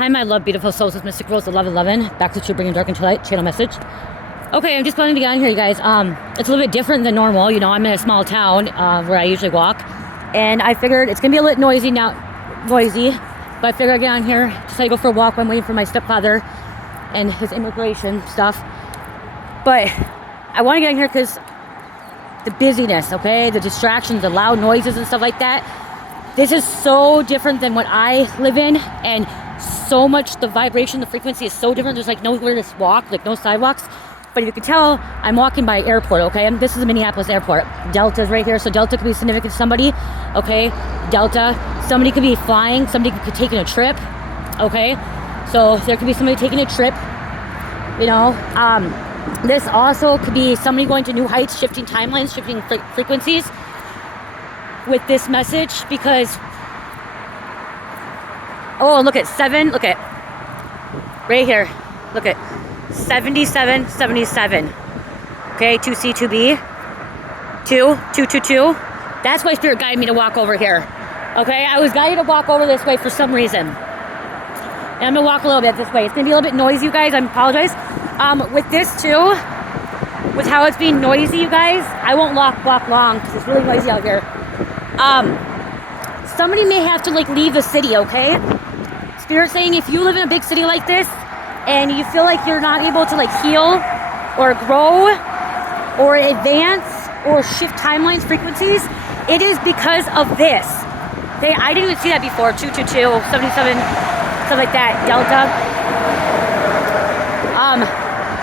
Hi, my love, beautiful souls. It's Mystic Rose 1111. Back to True Bringing Dark into Light channel message. Okay, I'm just planning to get on here, you guys. It's a little bit different than normal. You know, I'm in a small town where I usually walk, and I figured it's gonna be a little noisy now, but I figured I'd get on here just so I go for a walk while I'm waiting for my stepfather and his immigration stuff. But I want to get on here because the busyness, okay, the distractions, the loud noises and stuff like that. This is so different than what I live in, and so much the vibration, the frequency is so different. There's like nowhere to walk, like no sidewalks. But if you can tell, I'm walking by airport, okay? This is the Minneapolis airport. Delta's right here, so Delta could be significant to somebody, okay? Delta, somebody could be flying, somebody could be taking a trip, okay? So there could be somebody taking a trip, you know? This also could be somebody going to new heights, shifting timelines, shifting frequencies with this message, because, oh, look at 7, look at, right here, look at 7777, okay, 2C, 2B, 2. That's why Spirit guided me to walk over here, okay? I was guided to walk over this way for some reason. And I'm gonna walk a little bit this way. It's gonna be a little bit noisy, you guys, I apologize. With this too, with how it's being noisy, you guys, I won't walk long because it's really noisy out here. Somebody may have to like leave the city, okay? Spirit saying if you live in a big city like this and you feel like you're not able to like heal or grow or advance or shift timelines, frequencies, it is because of this. Okay, I didn't even see that before. 222, 77, stuff like that, Delta.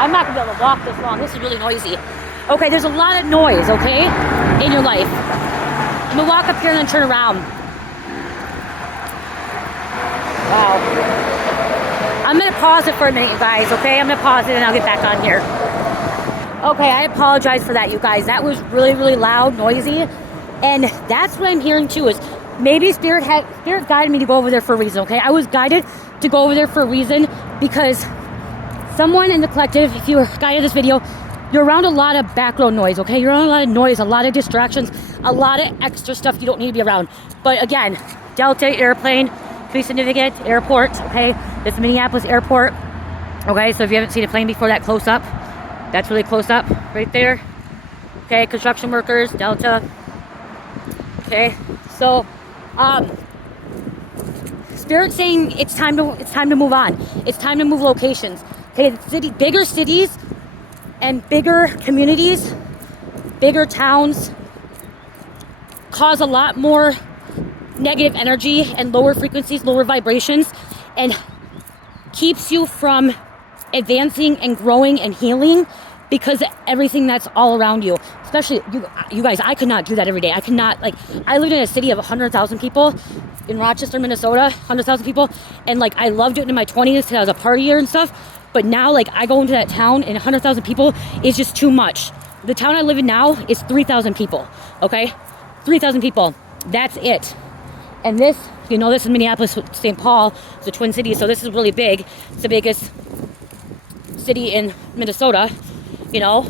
I'm not gonna be able to walk this long. This is really noisy. Okay, there's a lot of noise, okay, in your life. I'm gonna walk up here and then turn around. Wow. I'm gonna pause it for a minute, you guys, okay? I'm gonna pause it and I'll get back on here. Okay, I apologize for that, you guys. That was really, really loud, noisy. And that's what I'm hearing too, is maybe Spirit guided me to go over there for a reason, okay? I was guided to go over there for a reason because someone in the collective, if you were guided this video, you're around a lot of background noise, okay? You're around a lot of noise, a lot of distractions, a lot of extra stuff you don't need to be around. But again, Delta airplane, pretty significant, airport, okay? This is Minneapolis airport, okay? So if you haven't seen a plane before, that close up, that's really close up right there. Okay, construction workers, Delta. Okay, so Spirit saying it's time to move on. It's time to move locations. Okay, bigger cities and bigger communities, bigger towns cause a lot more negative energy and lower frequencies, lower vibrations, and keeps you from advancing and growing and healing because of everything that's all around you. Especially you guys, I could not do that every day. I could not, like, I lived in a city of 100,000 people in Rochester, Minnesota, 100,000 people, and like I loved it in my 20s because I was a partier and stuff. But now, like, I go into that town and 100,000 people is just too much. The town I live in now is 3,000 people, okay? 3,000 people, that's it. And this, you know, this is Minneapolis, St. Paul, it's a twin city, so this is really big. It's the biggest city in Minnesota, you know?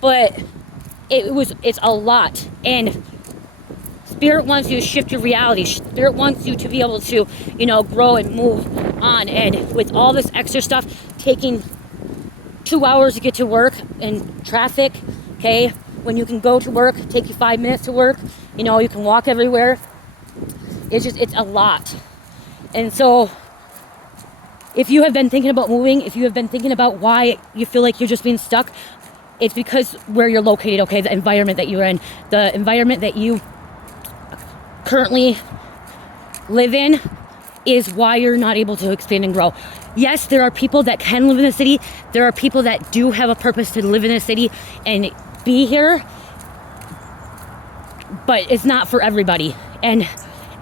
But it's a lot. And Spirit wants you to shift your reality. Spirit wants you to be able to, you know, grow and move on. And with all this extra stuff, taking 2 hours to get to work in traffic, okay? When you can go to work, take you 5 minutes to work, you know, you can walk everywhere. It's a lot. And so if you have been thinking about moving, if you have been thinking about why you feel like you're just being stuck, it's because where you're located, okay? The environment that you're in, the environment that you currently live in is why you're not able to expand and grow. Yes, there are people that can live in the city. There are people that do have a purpose to live in the city and be here, but it's not for everybody. And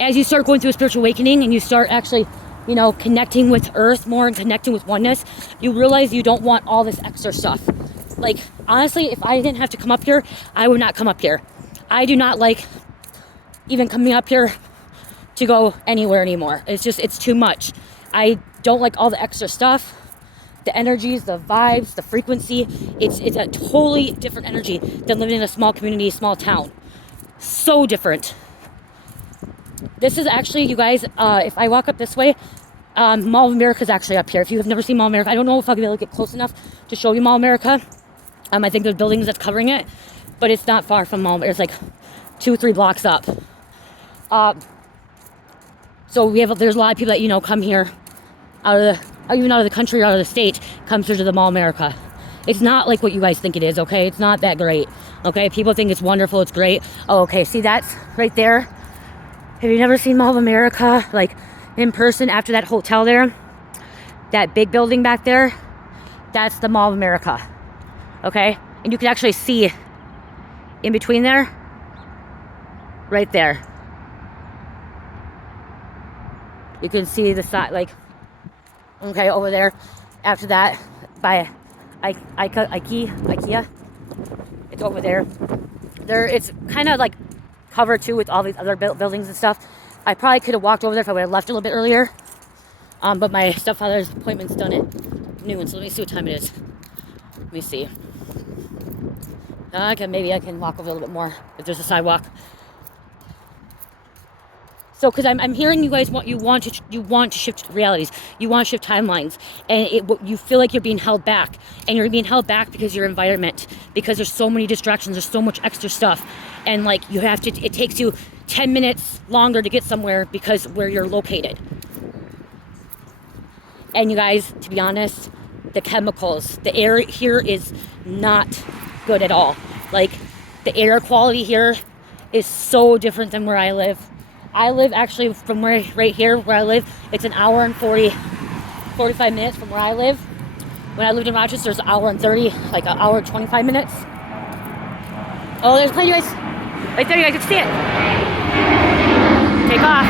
as you start going through a spiritual awakening and you start actually, you know, connecting with earth more and connecting with oneness, you realize you don't want all this extra stuff. Like, honestly, if I didn't have to come up here, I would not come up here. I do not like even coming up here to go anywhere anymore. It's too much. I don't like all the extra stuff, the energies, the vibes, the frequency. It's a totally different energy than living in a small community, small town. So different. This is actually, you guys, if I walk up this way, Mall of America is actually up here. If you have never seen Mall of America, I don't know if I'll be able to get close enough to show you Mall of America. I think there's buildings that's covering it, but it's not far from Mall. It's like 2-3 blocks up. So there's a lot of people that, come here even out of the country or out of the state, comes here to the Mall of America. It's not like what you guys think it is, okay? It's not that great, okay? People think it's wonderful, it's great. Oh, okay, see that's right there? Have you never seen Mall of America, like in person after that hotel there? That big building back there? That's the Mall of America, okay? And you can actually see in between there, right there. You can see the side, like, okay, over there. After that, by IKEA. It's over there. It's kind of like covered too with all these other buildings and stuff. I probably could have walked over there if I would have left a little bit earlier. But my stepfather's appointment's done at noon, so let me see what time it is. Let me see. Maybe I can walk over a little bit more if there's a sidewalk. So, because I'm hearing you guys want to shift realities, you want to shift timelines, and you feel like you're being held back, and you're being held back because your environment, because there's so many distractions, there's so much extra stuff, and like it takes you 10 minutes longer to get somewhere because where you're located. And you guys, to be honest, the chemicals, the air here is not good at all. Like the air quality here is so different than where I live. I live actually from right here where I live, it's an hour and 45 minutes from where I live. When I lived in Rochester, it's an hour and 30, like an hour and 25 minutes. Oh, there's plenty, you guys. Right there, you guys can see it. Take off.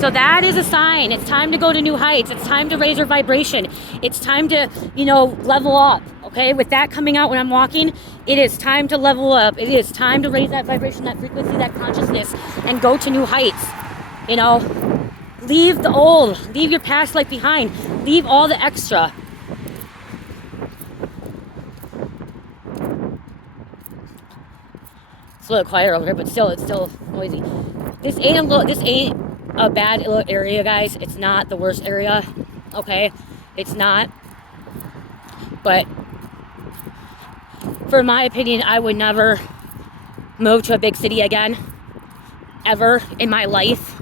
So that is a sign. It's time to go to new heights. It's time to raise your vibration. It's time to, level up. Okay? With that coming out when I'm walking, it is time to level up. It is time to raise that vibration, that frequency, that consciousness, and go to new heights. Leave the old. Leave your past life behind. Leave all the extra. It's a little quieter over here, but it's still noisy. This ain't a bad area, guys. It's not the worst area, okay? It's not. But for my opinion, I would never move to a big city again, ever in my life.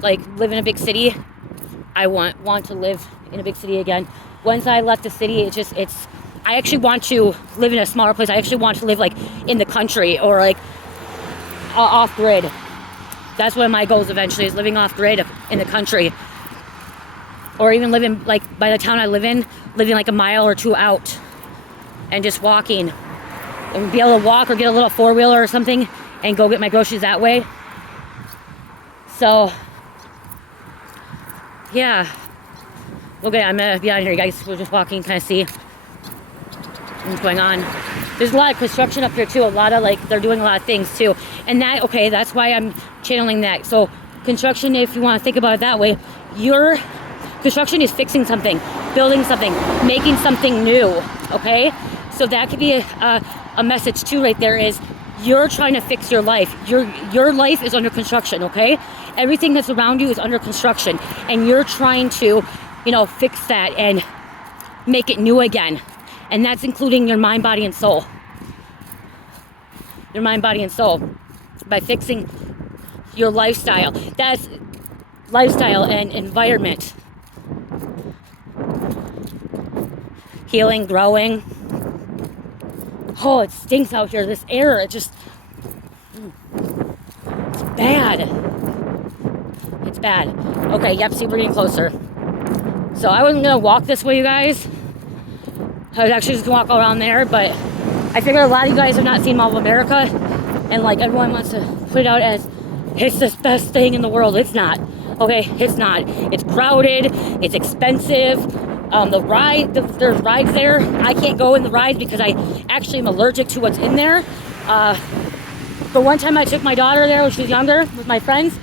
Like, live in a big city. I want to live in a big city again. Once I left the city, I actually want to live in a smaller place. I actually want to live like in the country or like off grid. That's one of my goals eventually, is living off grid in the country. Or even living like by the town I live in, living like a mile or two out and just walking. And be able to walk or get a little four-wheeler or something and go get my groceries that way. So, yeah. Okay, I'm gonna be out of here, you guys. We're just walking, kind of see what's going on. There's a lot of construction up here too. They're doing a lot of things too. And that's why I'm channeling that. So construction, if you want to think about it that way, your construction is fixing something, building something, making something new, okay? So that could be a message too right there, is you're trying to fix your life. Your life is under construction, okay? Everything that's around you is under construction, and you're trying to, fix that and make it new again. And that's including your mind, body, and soul. Your mind, body, and soul. By fixing your lifestyle. That's lifestyle and environment. Healing, growing. Oh, it stinks out here. This air, it's bad. It's bad. Okay, yep, see, we're getting closer. So I wasn't going to walk this way, you guys. I was actually just going to walk around there, but I figured a lot of you guys have not seen Mall of America, and like everyone wants to put it out as it's the best thing in the world. It's not. Okay, it's not. It's crowded. It's expensive. There's rides there. I can't go in the rides because I actually am allergic to what's in there. But one time I took my daughter there when she was younger with my friends.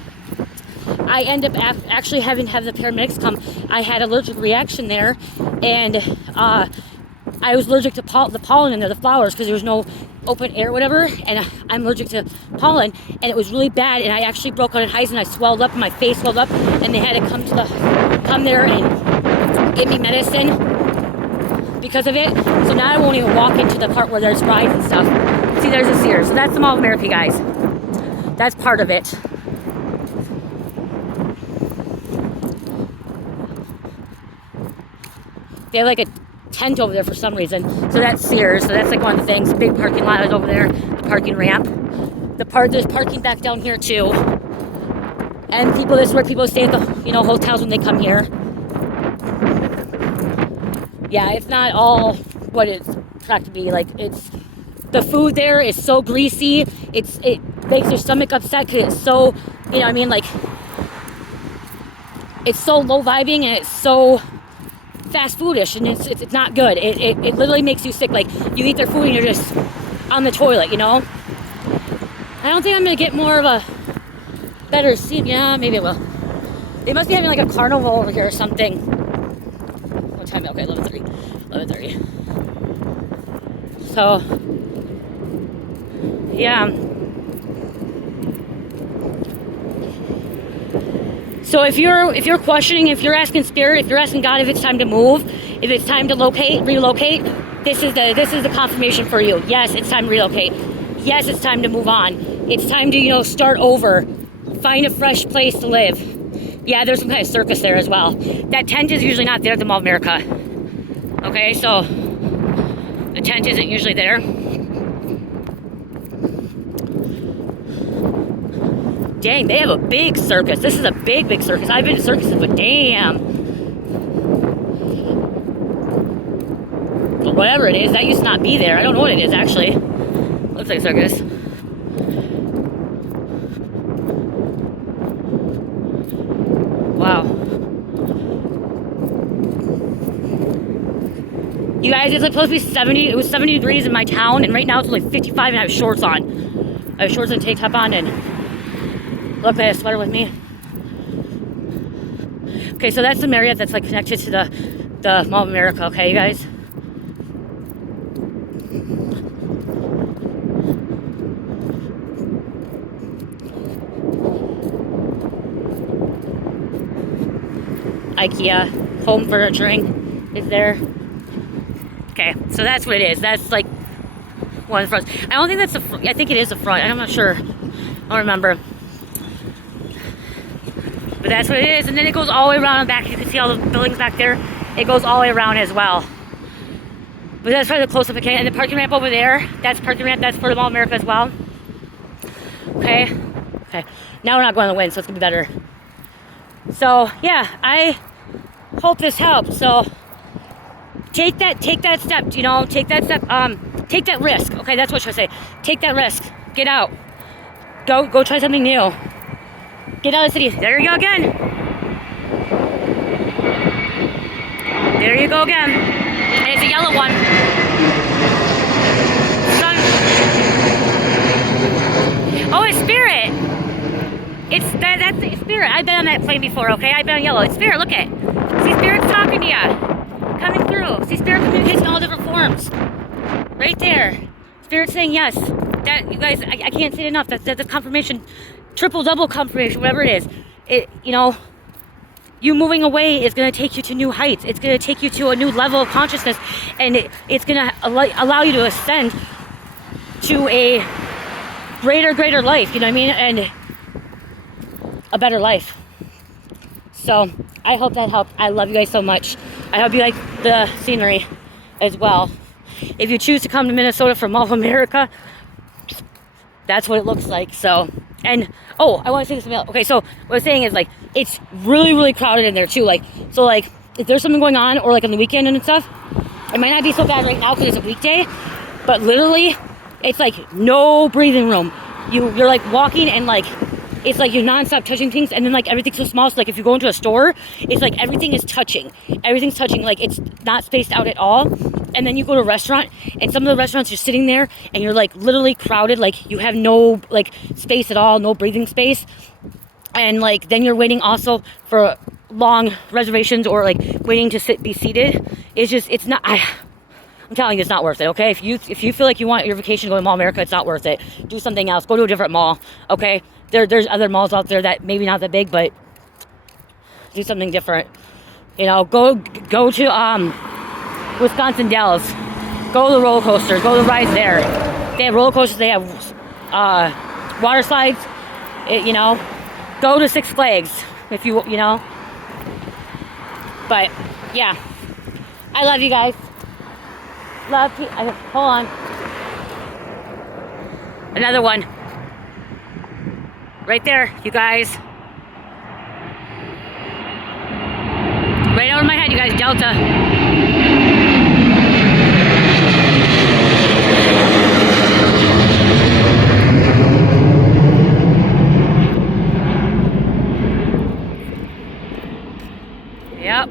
I end up actually having to have the paramedics come. I had allergic reaction there, and I was allergic to the pollen in there, the flowers, because there was no open air, whatever, and I'm allergic to pollen, and it was really bad, and I actually broke out in hives, and I swelled up, and my face swelled up, and they had to come there and give me medicine because of it. So now I won't even walk into the part where there's rides and stuff. See, there's a Sears. So that's the Mall of America, guys. That's part of it. They have like a tent over there for some reason. So that's Sears. So that's like one of the things. Big parking lot is over there. The parking ramp. There's parking back down here too. And this is where people stay at the hotels when they come here. Yeah, it's not all what it's cracked to be. Like, it's the food there is so greasy. It makes your stomach upset because it's so, like, it's so low vibing and it's so fast foodish, and it's not good. It literally makes you sick. Like, you eat their food and you're just on the toilet, I don't think I'm gonna get more of a better seat. Yeah, maybe I will. They must be having like a carnival over here or something. What time? Okay, 11:30. 11:30. So, yeah. So if you're questioning, if you're asking Spirit, if you're asking God if it's time to move, if it's time to relocate, this is the confirmation for you. Yes, it's time to relocate. Yes, it's time to move on. It's time to, start over. Find a fresh place to live. Yeah, there's some kind of circus there as well. That tent is usually not there at the Mall of America. Okay, so the tent isn't usually there. Dang, they have a big circus. This is a big circus. I've been to circuses, but damn. But whatever it is, that used to not be there. I don't know what it is, actually. Looks like a circus. Wow. You guys, it's supposed to be 70. It was 70 degrees in my town, and right now it's only 55, and I have shorts on. I have shorts and a tank top on, and look, I have a sweater with me. Okay, so that's the Marriott that's like connected to the Mall of America, okay, you guys? IKEA home furnituring is there. Okay, so that's what it is. That's like one of the fronts. I don't think that's I think it is the front. I'm not sure. I don't remember. But that's what it is. And then it goes all the way around and back. You can see all the buildings back there. It goes all the way around as well. But that's probably the close-up I can. And the parking ramp over there, that's parking ramp. That's for the Mall of America as well. Okay. Okay. Now we're not going to the wind, so it's going to be better. So, yeah, I hope this helps. So, take that step, take that step, take that risk. Okay, that's what I should say. Take that risk. Get out. Go try something new. Get out of the city. There you go again. There you go again. And it's a yellow one. Oh, it's Spirit. That's the Spirit. I've been on that plane before, okay? I've been on yellow. It's Spirit, look at. See, Spirit's talking to you. Coming through. See, Spirit communicates in all different forms. Right there. Spirit's saying yes. That, you guys, I can't say it enough. That's the confirmation. Triple, double confirmation, whatever it is. You moving away is going to take you to new heights. It's going to take you to a new level of consciousness. And it's going to allow you to ascend to a greater life. You know what I mean? And a better life. So I hope that helped. I love you guys so much. I hope you like the scenery as well. If you choose to come to Minnesota for Mall of America, that's what it looks like. So, and I want to say something else. Okay, so what I was saying is, like, it's really, really crowded in there too. Like, so, like, if there's something going on, or like on the weekend and stuff, it might not be so bad right now because it's a weekday, but literally, it's like no breathing room. You're like walking and like, it's like you're nonstop touching things, and then like everything's so small. So like if you go into a store, it's like everything is touching. Everything's touching. Like it's not spaced out at all. And then you go to a restaurant, and some of the restaurants you're sitting there, and you're like literally crowded. Like you have no like space at all, no breathing space. And like then you're waiting also for long reservations or like waiting to be seated. It's just, it's not. I'm telling you, it's not worth it, okay? If you feel like you want your vacation to go to Mall America, it's not worth it. Do something else. Go to a different mall, okay? There's other malls out there that maybe not that big, but do something different. You know, go to Wisconsin Dells. Go to the roller coasters. Go to the rides there. They have roller coasters. They have water slides. You know, go to Six Flags if you know. But yeah, I love you guys. Hold on. Another one. Right there, you guys. Right over my head, you guys. Delta. Yep.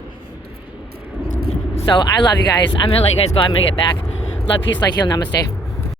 So I love you guys. I'm gonna let you guys go. I'm gonna get back. Love, peace, light, heal, namaste.